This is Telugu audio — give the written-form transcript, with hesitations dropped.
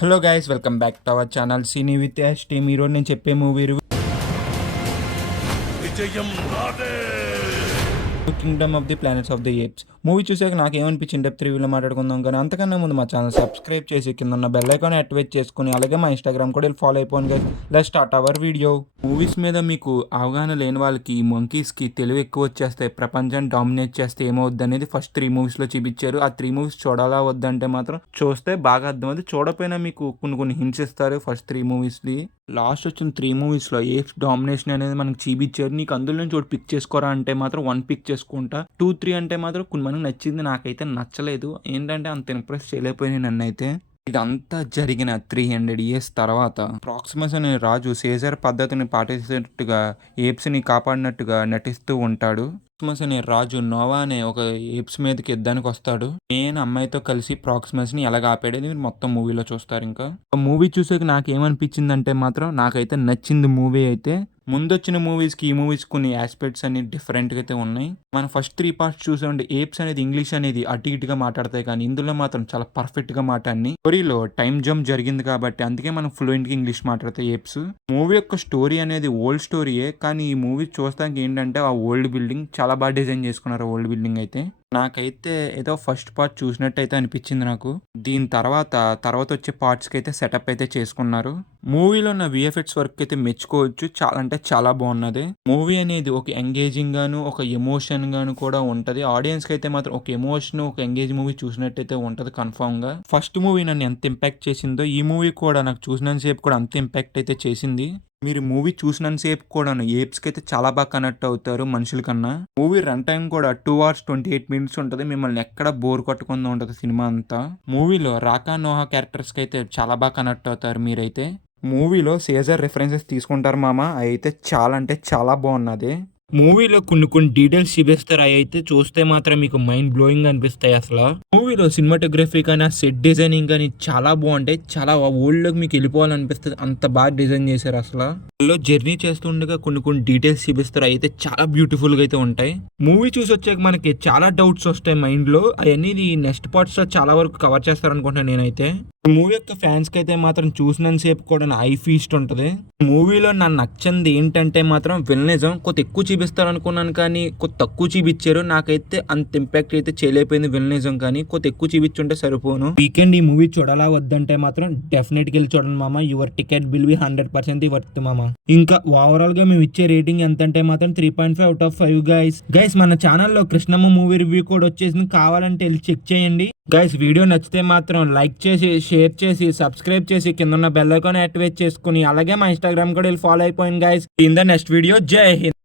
Hello guys, welcome back to our channel cine with Yash team. ఈరోజు నేను చెప్పే మూవీ విజయం నాదే. Kingdom of the Planets of the Apes movie చూసాక నాకు ఏమనిపించింది డెప్త్ రివ్యూలో మాట్లాడుకుందాం. కానీ అంతకన్నా ముందు మా ఛానల్ సబ్స్క్రైబ్ చేసి కింద ఉన్న బెల్ ఐకాన్ యాక్టివేట్ చేసుకుని అలాగే మా ఇన్స్టాగ్రామ్ కూడా ఫాలో అయిపోండి guys. Let's start our video. Movies మీద మీకు అవగాహన లేని వాళ్ళకి ఈ మంకీస్కి తెలివి ఎక్కువ వచ్చేస్తే ప్రపంచాన్ని డామినేట్ చేస్తే ఏమవుద్ది అనేది ఫస్ట్ 3 మూవీస్లో చూపించారు. ఆ 3 మూవీస్ చూడాలా వద్దంటే మాత్రం చూస్తే బాగా అర్థమవుతుంది. చూడపోయినా మీకు కొన్ని హింట్స్ ఇస్తారు ఫస్ట్ 3 మూవీస్ని. లాస్ట్ వచ్చిన 3 మూవీస్లో ఏప్స్ డామినేషన్ అనేది మనకు చూపించారు. నీకు అందులో నుంచి ఒకటి పిక్ చేసుకోరా అంటే మాత్రం 1 పిక్ చేసుకుంటా. 2, 3 అంటే మాత్రం కొన్ని మనకు నచ్చింది, నాకైతే నచ్చలేదు. ఏంటంటే అంత ఇంప్రెస్ చేయలేకపోయింది నన్ను అయితే. ఇదంతా జరిగిన 300 years తర్వాత ప్రాక్సిమస్ అనే రాజు సీజర్ పద్ధతిని పాటించేటట్టుగా ఏప్స్ని కాపాడినట్టుగా నటిస్తూ ఉంటాడు. ప్రాక్సిమస్ అనే రాజు నోవా అనే ఒక ఏప్స్ మీదకి యుద్ధానికి వస్తాడు. మెయిన్ అమ్మాయితో కలిసి ప్రాక్సిమస్ ని ఎలాగ ఆపేది మీరు మొత్తం మూవీలో చూస్తారు. ఇంకా మూవీ చూసాక నాకు ఏమనిపించింది అంటే మాత్రం నాకైతే నచ్చింది మూవీ అయితే. ముందొచ్చిన మూవీస్కి ఈ మూవీస్ కొన్ని ఆస్పెక్ట్స్ అన్ని డిఫరెంట్గా అయితే ఉన్నాయి. మనం ఫస్ట్ 3 పార్ట్స్ చూసామంటే ఏప్స్ అనేది ఇంగ్లీష్ అనేది అటు ఇటుగా మాట్లాడతాయి, కానీ ఇందులో మాత్రం చాలా పర్ఫెక్ట్గా మాట్లాడి స్టోరీలో టైం జంప్ జరిగింది కాబట్టి అందుకే మనం ఫ్లూయెంట్గా ఇంగ్లీష్ మాట్లాడతాయి ఏప్స్. మూవీ యొక్క స్టోరీ అనేది ఓల్డ్ స్టోరీయే, కానీ ఈ మూవీ చూస్తానికి ఏంటంటే ఆ ఓల్డ్ బిల్డింగ్ చాలా బాగా డిజైన్ చేసుకున్నారు. ఓల్డ్ బిల్డింగ్ అయితే నాకైతే ఏదో ఫస్ట్ పార్ట్ చూసినట్టు అయితే అనిపించింది నాకు. దీని తర్వాత వచ్చే పార్ట్స్కి అయితే సెటప్ అయితే చేసుకున్నారు. మూవీలో ఉన్న విఎఫ్ఎక్స్ వర్క్ అయితే మెచ్చుకోవచ్చు. చాలా అంటే చాలా బాగున్నది. మూవీ అనేది ఒక ఎంగేజింగ్ గాను ఒక ఎమోషన్ గాను కూడా ఉంటది. ఆడియన్స్ కి అయితే మాత్రం ఒక ఎమోషన్ ఒక ఎంగేజ్ మూవీ చూసినట్టయితే ఉంటది కన్ఫర్మ్ గా. ఫస్ట్ మూవీ నన్ను ఎంత ఇంపాక్ట్ చేసిందో ఈ మూవీ కూడా నాకు చూసినంత సేపు కూడా అంత ఇంపాక్ట్ అయితే చేసింది. మీరు మూవీ చూసినంతసేపు కూడా ఏప్స్కి అయితే చాలా బాగా కనెక్ట్ అవుతారు మనుషుల కన్నా. మూవీ రన్ టైం కూడా 2 hours 28 minutes ఉంటుంది. మిమ్మల్ని ఎక్కడ బోర్ కొట్టకుండా ఉంటుంది సినిమా అంతా. మూవీలో రాకా నోహా క్యారెక్టర్స్కి అయితే చాలా బాగా కనెక్ట్ అవుతారు మీరైతే. మూవీలో సీజర్ రిఫరెన్సెస్ తీసుకుంటారు మామ, అయితే చాలా అంటే చాలా బాగున్నది. మూవీలో కొన్ని డీటెయిల్స్ చూపిస్తారు, అవి అయితే చూస్తే మాత్రం మీకు మైండ్ బ్లోయింగ్ అనిపిస్తాయి. అసలు మూవీలో సినిమాటోగ్రఫీ కానీ సెట్ డిజైనింగ్ కానీ చాలా బాగుంటాయి. చాలా ఓల్డ్ లోకి మీకు వెళ్ళిపోవాలనిపిస్తుంది, అంత బాగా డిజైన్ చేశారు. అసలు జర్నీ చేస్తుండగా కొన్ని డీటెయిల్స్ చూపిస్తారు, అయితే చాలా బ్యూటిఫుల్ గా అయితే ఉంటాయి. మూవీ చూసి వచ్చాక మనకి చాలా డౌట్స్ వస్తాయి మైండ్ లో, అవన్నీ నెక్స్ట్ పార్ట్స్ లో చాలా వరకు కవర్ చేస్తారు అనుకుంటున్నాను నేనైతే. మూవీ యొక్క ఫ్యాన్స్ కి అయితే మాత్రం చూసినంత సేపు కూడా ఐ ఫీస్ట్ ఉంటది. మూవీలో నాకు నచ్చింది ఏంటంటే మాత్రం విలనిజం కొద్ది ఎక్కువ చూపిస్తారు అనుకున్నాను, కానీ కొద్ది తక్కువ చూపించారు. నాకైతే అంత ఇంపాక్ట్ అయితే చేయలేకపోయింది విలనిజం, కానీ కొద్ది ఎక్కువ చూపించుంటే సరిపోను. వీకెండ్ ఈ మూవీ చూడాలా వద్దంటే మాత్రం డెఫినెట్ గా వెళ్ళి చూడండి మామ. Your ticket bill be 100% worth మామ. ఇంకా ఓవరాల్ గా మేము ఇచ్చే రేటింగ్ ఎంత అంటే మాత్రం 3.5 out of 5 గైస్. మన ఛానల్లో కృష్ణమ్మ మూవీ రివ్యూ కూడా వచ్చేసింది, కావాలంటే వెళ్ళి చెక్ చేయండి గైస్. వీడియో నచ్చితే మాత్రం లైక్ చేసి షేర్ చేసి సబ్స్క్రైబ్ చేసి కింద ఉన్న బెల్ ఐకాన్ యాక్టివేట్ చేసుకుని అలాగే మా ఇన్స్టాగ్రామ్ కూడా వెళ్ళి ఫాలో అయిపోయింది guys. In the next video, జై హింద్.